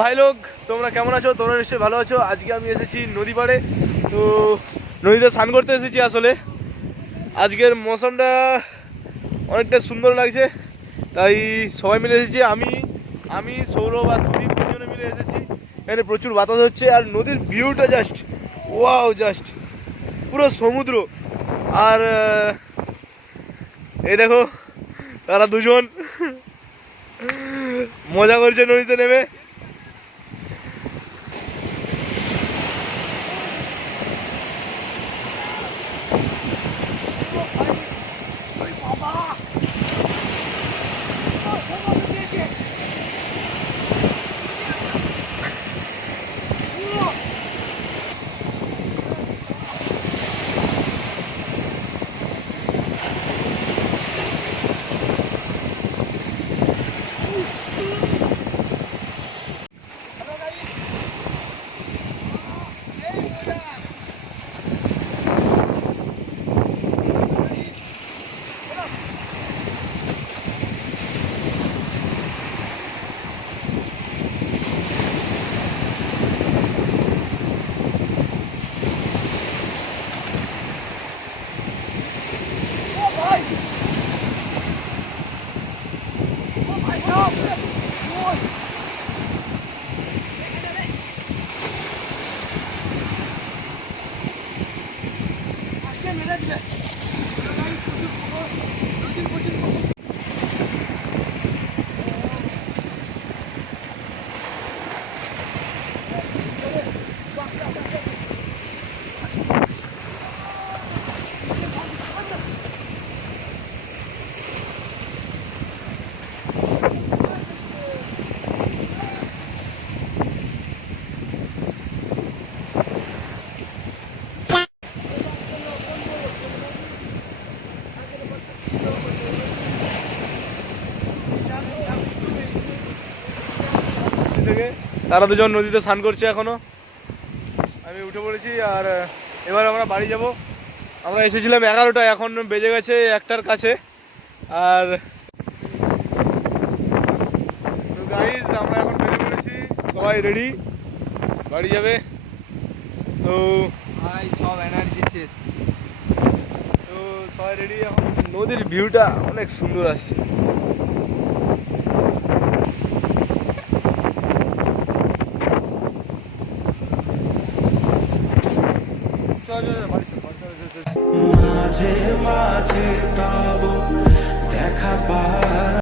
ভাই লোক, তোমরা কেমন আছো? তোমরা নিশ্চয়ই ভালো আছো। আজকে আমি এসেছি নদী পাড়ে, তো নদীতে স্নান করতে এসেছি। আসলে আজকের মৌসুমটা অনেকটা সুন্দর লাগছে, তাই সবাই মিলে এসেছি। আমি সৌরভ আর সুদীপ তিনজনে মিলে এসেছি। এখানে প্রচুর বাতাস হচ্ছে আর নদীর ভিউটা জাস্ট ওয়াও, জাস্ট পুরো সমুদ্র। আর এই দেখো, তারা দুজন মজা করছে নদীতে নেমে। তারা দুজন নদীতে স্নান করছে এখনো। আমি উঠে পড়েছি আর এবার আমরা বাড়ি যাব। আমরা এসেছিলাম 11টায়, এখন বেজে গেছে 1টার কাছে। আর গাইস, আমরা এখন বেরিয়ে পড়েছি, সবাই রেডি, বাড়ি যাবে। তো ভাই সব এনার্জি শেষ। তো সবাই রেডি এখন। নদীর ভিউটা অনেক সুন্দর আসছে।